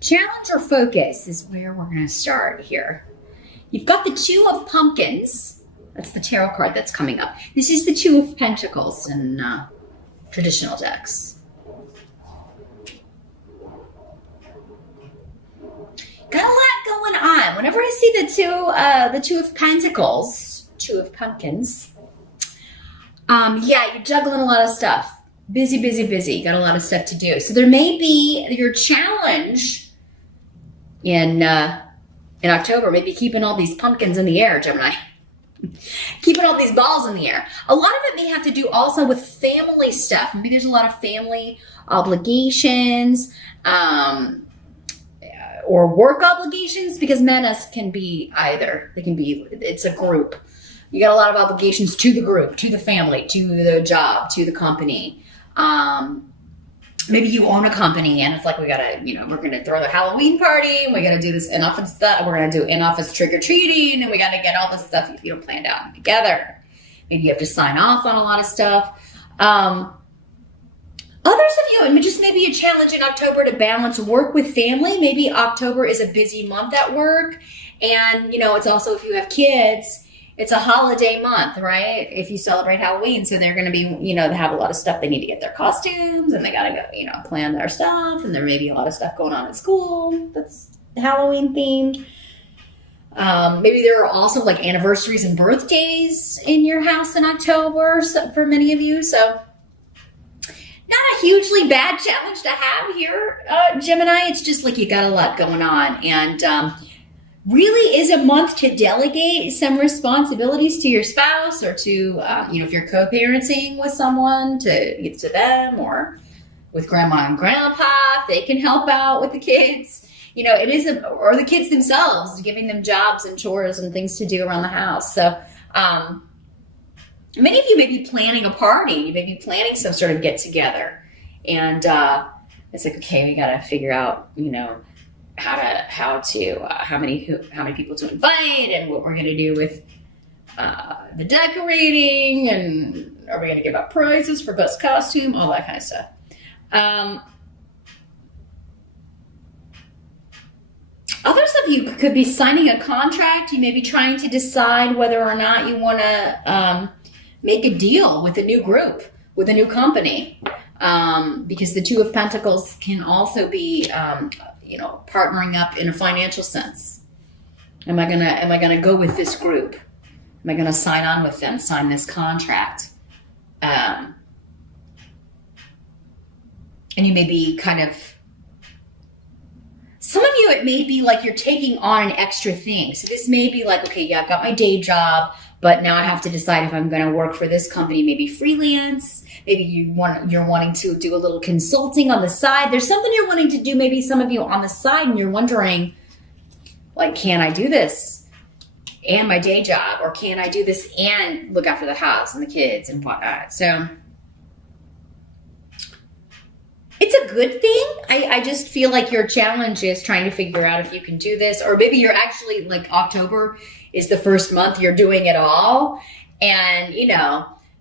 Challenge or focus is where we're going to start here. You've got the Two of Pumpkins. That's the tarot card that's coming up. This is the Two of Pentacles in traditional decks. Got a lot going on. Whenever I see the Two of Pentacles, Two of Pumpkins, yeah, you're juggling a lot of stuff. Busy, busy, busy. You got a lot of stuff to do. So there may be your challenge in October, maybe keeping all these pumpkins in the air, Gemini. Keeping all these balls in the air. A lot of it may have to do also with family stuff. Maybe there's a lot of family obligations, or work obligations, because menace can be either. They can be, it's a group. You got a lot of obligations to the group, to the family, to the job, to the company. Maybe you own a company and it's like, we gotta, we're gonna throw the Halloween party, and we gotta do this in-office stuff, we're gonna do in-office trick-or-treating, and we gotta get all this stuff, planned out together. Maybe you have to sign off on a lot of stuff. Others of you, just maybe a challenge in October to balance work with family. Maybe October is a busy month at work, and it's also, if you have kids, it's a holiday month, right? If you celebrate Halloween, so they're going to be, they have a lot of stuff. They need to get their costumes, and they got to go, plan their stuff. And there may be a lot of stuff going on at school that's Halloween themed. Maybe there are also like anniversaries and birthdays in your house in October, so for many of you. So not a hugely bad challenge to have here, Gemini. It's just like you got a lot going on, and really is a month to delegate some responsibilities to your spouse, or to, if you're co-parenting with someone, to give to them, or with grandma and grandpa, they can help out with the kids. It is, or the kids themselves, giving them jobs and chores and things to do around the house. So many of you may be planning a party. You may be planning some sort of get together, and it's like, okay, we got to figure out, how many people to invite, and what we're going to do with the decorating, and are we going to give out prizes for best costume, all that kind of stuff. Others of you could be signing a contract. You may be trying to decide whether or not you want to make a deal with a new group, with a new company, because the Two of Pentacles can also be partnering up in a financial sense. Am I gonna go with this group? Am I gonna sign on with them, sign this contract? And you may be kind of, some of you, it may be like you're taking on an extra thing. So this may be like, okay, yeah, I've got my day job, but now I have to decide if I'm gonna work for this company, maybe freelance. Maybe you're wanting to do a little consulting on the side. There's something you're wanting to do, maybe some of you on the side, and you're wondering, like, can I do this and my day job? Or can I do this and look after the house and the kids and whatnot? So it's a good thing. I just feel like your challenge is trying to figure out if you can do this, or maybe you're actually, like, October is the first month you're doing it all. And,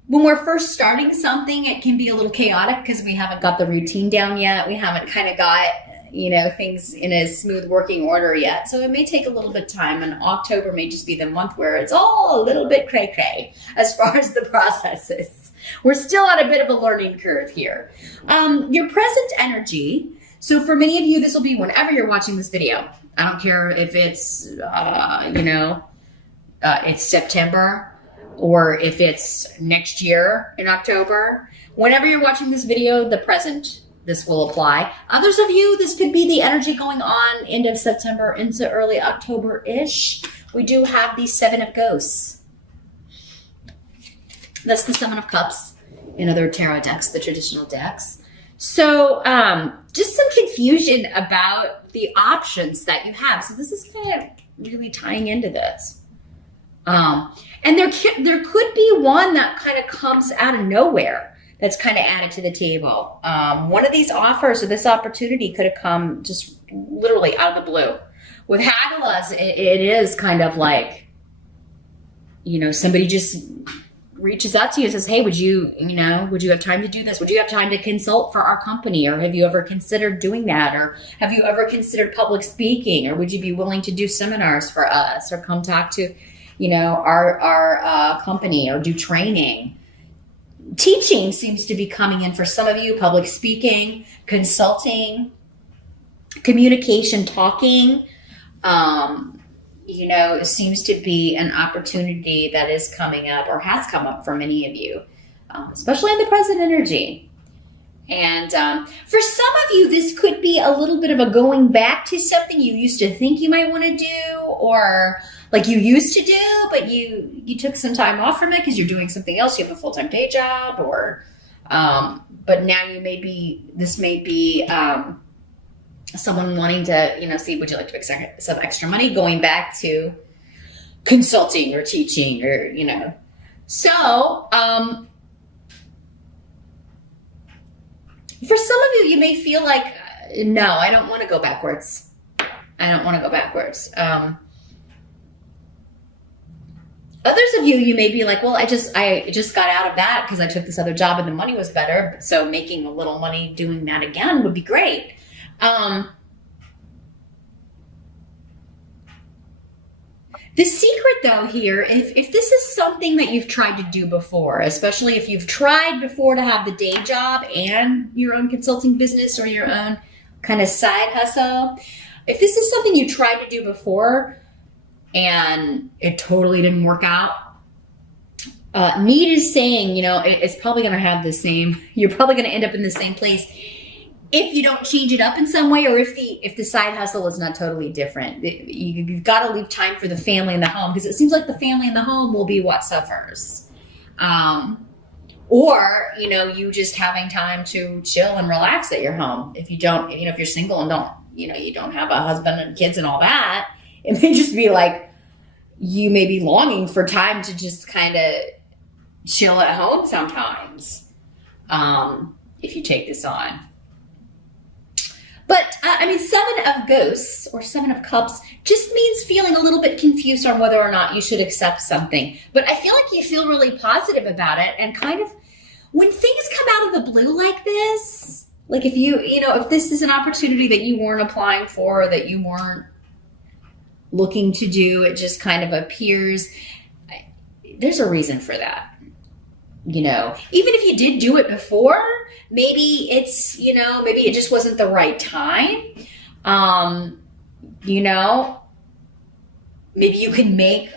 when we're first starting something, it can be a little chaotic because we haven't got the routine down yet. We haven't kind of got, things in a smooth working order yet. So it may take a little bit of time, and October may just be the month where it's all a little bit cray-cray as far as the process is. We're still at a bit of a learning curve here. Your present energy. So for many of you, this will be whenever you're watching this video. I don't care if it's, it's September, or if it's next year in October. Whenever you're watching this video, the present, this will apply. Others of you, this could be the energy going on end of September into early October-ish. We do have the Seven of Ghosts. That's the Seven of Cups in other tarot decks, the traditional decks. So just some confusion about the options that you have. So this is kind of really tying into this. And there could be one that kind of comes out of nowhere that's kind of added to the table. One of these offers, or this opportunity, could have come just literally out of the blue. With Hagalaz, it is kind of like, somebody just reaches out to you and says, hey, would you have time to do this? Would you have time to consult for our company? Or have you ever considered doing that? Or have you ever considered public speaking? Or would you be willing to do seminars for us or come talk to, our company or do training? Teaching seems to be coming in for some of you, public speaking, consulting, communication, talking, seems to be an opportunity that is coming up or has come up for many of you, especially in the present energy. And for some of you, this could be a little bit of a going back to something you used to think you might want to do, or like you used to do, but you took some time off from it because you're doing something else. You have a full-time day job, or but now this may be someone wanting to, see, would you like to make some extra money, going back to consulting or teaching or, So, for some of you, you may feel like, no, I don't want to go backwards. I don't want to go backwards. Others of you may be like, well, I just got out of that because I took this other job and the money was better. So making a little money doing that again would be great. The secret though here, if this is something that you've tried to do before, especially if you've tried before to have the day job and your own consulting business or your own kind of side hustle, if this is something you tried to do before and it totally didn't work out, Need is saying, it's probably going to have the same, you're probably going to end up in the same place if you don't change it up in some way, or if the side hustle is not totally different. You've got to leave time for the family and the home, because it seems like the family and the home will be what suffers. Or, you just having time to chill and relax at your home. If you don't, if you're single and don't, you don't have a husband and kids and all that, it may just be like, you may be longing for time to just kind of chill at home sometimes. If you take this on. But, Seven of Ghosts or Seven of Cups just means feeling a little bit confused on whether or not you should accept something. But I feel like you feel really positive about it, and kind of when things come out of the blue like this, like if if this is an opportunity that you weren't applying for, or that you weren't looking to do, it just kind of appears, there's a reason for that. Even if you did do it before, maybe it's, maybe it just wasn't the right time. Maybe you can make,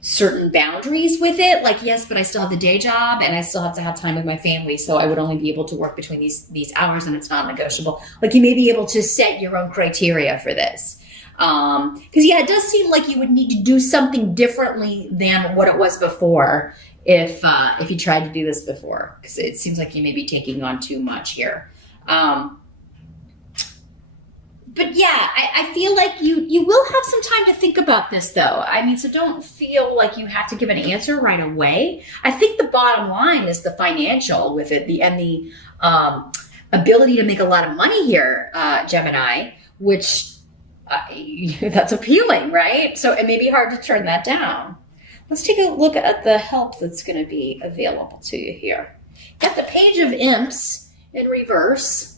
certain boundaries with it. Like, yes, but I still have the day job and I still have to have time with my family. So I would only be able to work between these hours, and it's not negotiable. Like, you may be able to set your own criteria for this. Because it does seem like you would need to do something differently than what it was before if you tried to do this before, because it seems like you may be taking on too much here. But yeah, I feel like you will have some time to think about this though. So don't feel like you have to give an answer right away. I think the bottom line is the financial with it, the ability to make a lot of money here, Gemini, which that's appealing, right? So it may be hard to turn that down. Let's take a look at the help that's going to be available to you here. Got the Page of Imps in reverse.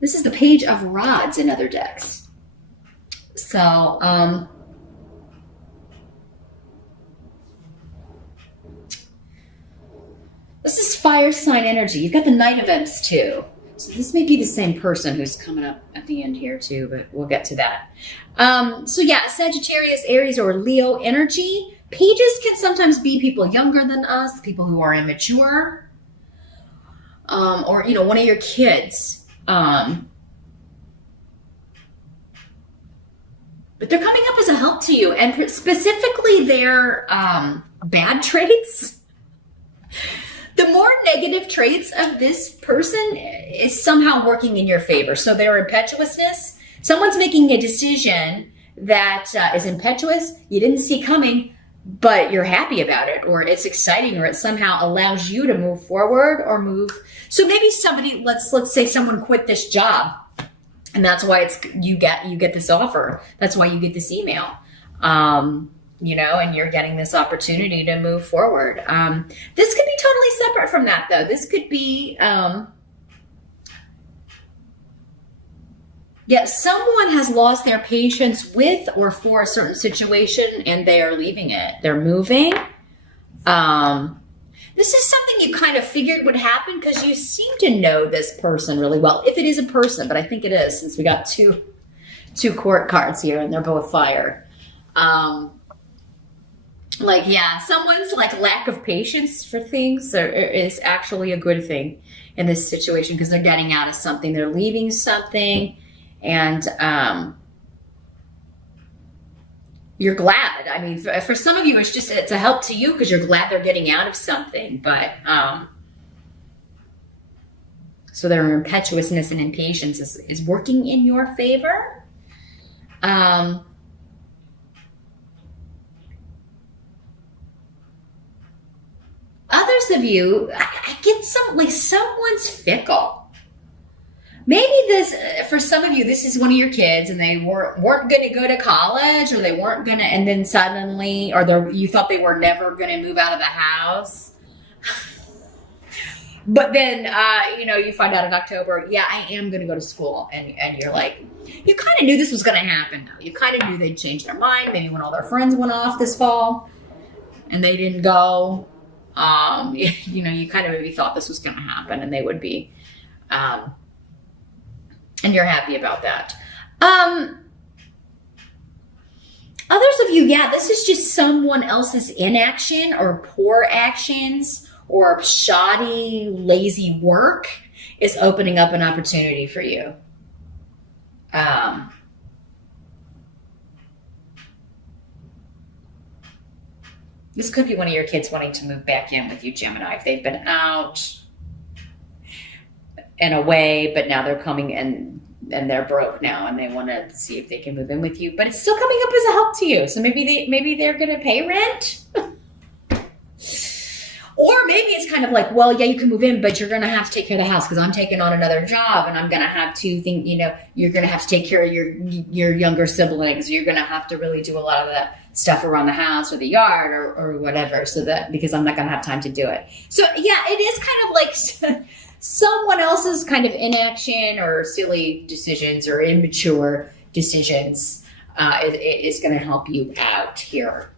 This is the Page of Rods in other decks. So, this is fire sign energy. You've got the Knight of Imps too. So this may be the same person who's coming up at the end here too, but we'll get to that. Sagittarius, Aries, or Leo energy. Pages can sometimes be people younger than us, people who are immature, or, one of your kids. But they're coming up as a help to you, and specifically their bad traits. The more negative traits of this person is somehow working in your favor. So their impetuousness, someone's making a decision that is impetuous, you didn't see coming, but you're happy about it, or it's exciting, or it somehow allows you to move forward or move. So maybe somebody, let's say someone quit this job, and that's why you get this offer. That's why you get this email. and you're getting this opportunity to move forward. This could be totally separate from that, though. This could be, someone has lost their patience with or for a certain situation and they are leaving it. They're moving. This is something you kind of figured would happen because you seem to know this person really well. If it is a person, but I think it is, since we got two court cards here and they're both fire. Someone's lack of patience for things is actually a good thing in this situation because they're getting out of something. They're leaving something and, you're glad. I mean, for some of you, it's a help to you because you're glad they're getting out of something. But so their impetuousness and impatience is working in your favor. Others of you, I get someone's fickle. Maybe this, for some of you, this is one of your kids and they weren't going to go to college or they weren't going to, and then suddenly, you thought they were never going to move out of the house. But then, you find out in October, I am going to go to school. And you're like, you kind of knew this was going to happen though. You kind of knew they'd change their mind. Maybe when all their friends went off this fall and they didn't go, you kind of maybe thought this was going to happen and they would be, and you're happy about that. Others of you, this is just someone else's inaction or poor actions or shoddy, lazy work is opening up an opportunity for you. This could be one of your kids wanting to move back in with you, Gemini, if they've been out and away, but now they're coming in and they're broke now and they want to see if they can move in with you, but it's still coming up as a help to you. So maybe they're going to pay rent. Or maybe it's kind of like, you can move in, but you're going to have to take care of the house because I'm taking on another job and I'm going to have to think, you're going to have to take care of your younger siblings. You're going to have to really do a lot of that stuff around the house or the yard or whatever, so that because I'm not going to have time to do it. So it is kind of like someone else's kind of inaction or silly decisions or immature decisions is going to help you out here.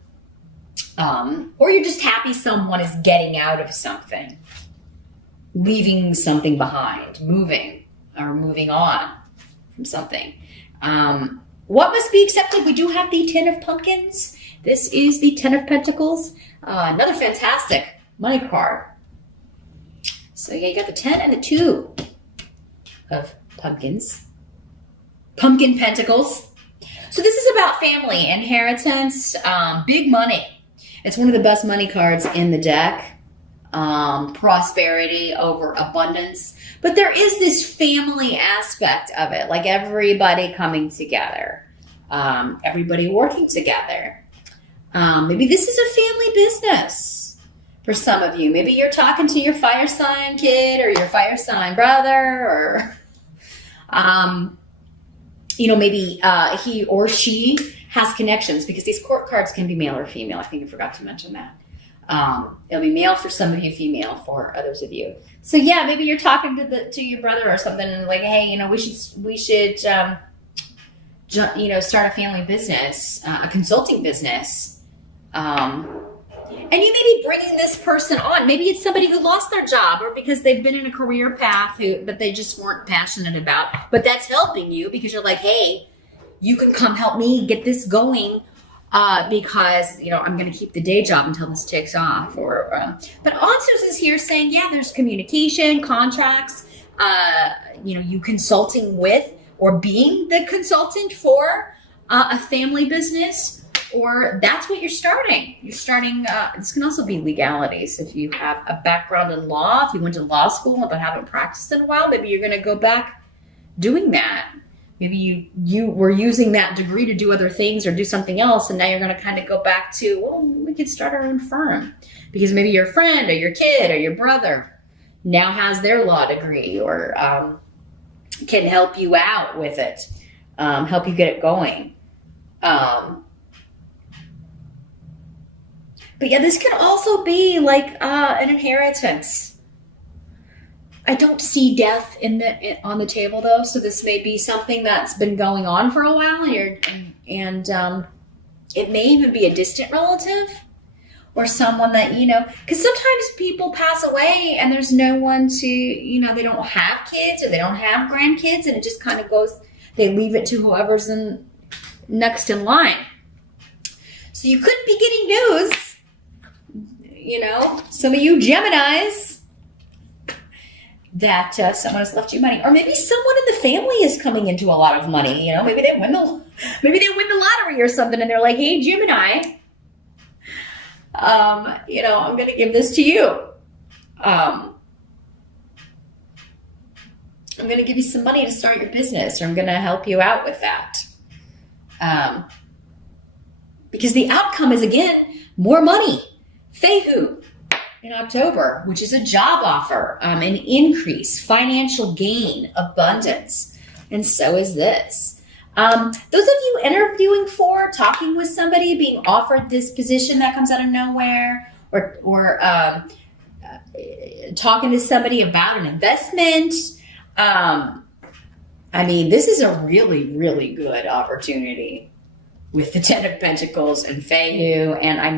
Or you're just happy someone is getting out of something, leaving something behind, moving on from something. What must be accepted? We do have the 10 of Pumpkins. This is the 10 of Pentacles. Another fantastic money card. So you got the 10 and the 2 of Pumpkins. Pumpkin Pentacles. So this is about family, inheritance, big money. It's one of the best money cards in the deck. Prosperity over abundance. But there is this family aspect of it, like everybody coming together, everybody working together. Maybe this is a family business for some of you. Maybe you're talking to your fire sign kid or your fire sign brother, or maybe he or she has connections, because these court cards can be male or female. I think I forgot to mention that. It'll be male for some of you, female for others of you. So maybe you're talking to your brother or something, and like, hey, we should start a family business, a consulting business. And you may be bringing this person on. Maybe it's somebody who lost their job, or because they've been in a career path but they just weren't passionate about. But that's helping you because you're like, hey, you can come help me get this going. Because I'm going to keep the day job until this takes off. But also is here saying, there's communication, contracts, you consulting with or being the consultant for a family business, or that's what you're starting. You're starting. This can also be legalities. If you have a background in law, if you went to law school but haven't practiced in a while, maybe you're going to go back doing that. Maybe you were using that degree to do other things or do something else, and now you're going to kind of go back to, we could start our own firm. Because maybe your friend or your kid or your brother now has their law degree, or can help you out with it, help you get it going. But yeah, this could also be like an inheritance. I don't see death on the table though, so this may be something that's been going on for a while, and it may even be a distant relative or someone that, because sometimes people pass away and there's no one to, they don't have kids or they don't have grandkids, and it just kind of goes, they leave it to whoever's next in line. So you could be getting news, some of you Geminis, that someone has left you money, or maybe someone in the family is coming into a lot of money. Maybe they win the lottery or something, and they're like, "Hey, Gemini, I'm going to give this to you. I'm going to give you some money to start your business, or I'm going to help you out with that." Because the outcome is, again, more money. Fehu in October, which is a job offer, an increase, financial gain, abundance. And so is this. Those of you interviewing for, talking with somebody, being offered this position that comes out of nowhere, or talking to somebody about an investment, this is a really, really good opportunity with the Ten of Pentacles and Fehu. And I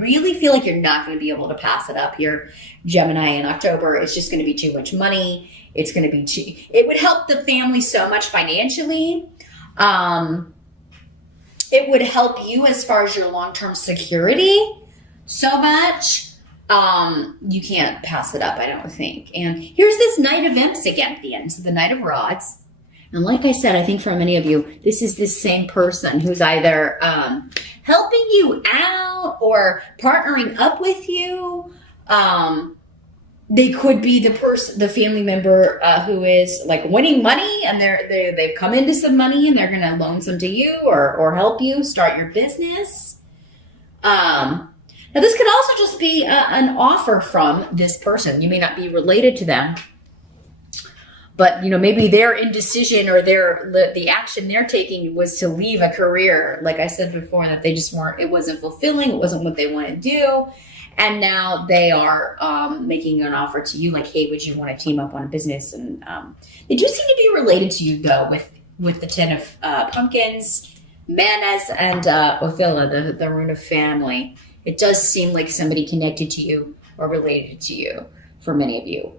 really feel like you're not going to be able to pass it up here, Gemini, in October. It's just going to be too much money. It's going to be it would help the family so much financially. It would help you as far as your long-term security so much. You can't pass it up, I don't think. And here's this Knight of Imps again at the end. So the Knight of Rods. And like I said, I think for many of you, this is this same person who's either helping you out or partnering up with you. They could be the family member who is like winning money, and they've come into some money and they're going to loan some to you or help you start your business. Now, this could also just be an offer from this person. You may not be related to them, but maybe their indecision or the action they're taking was to leave a career, like I said before, that they just weren't. It wasn't fulfilling. It wasn't what they want to do, and now they are making an offer to you, like, hey, would you want to team up on a business? And they do seem to be related to you though, with the Ten of Pumpkins, Manus, and Othila, the rune of family. It does seem like somebody connected to you or related to you for many of you.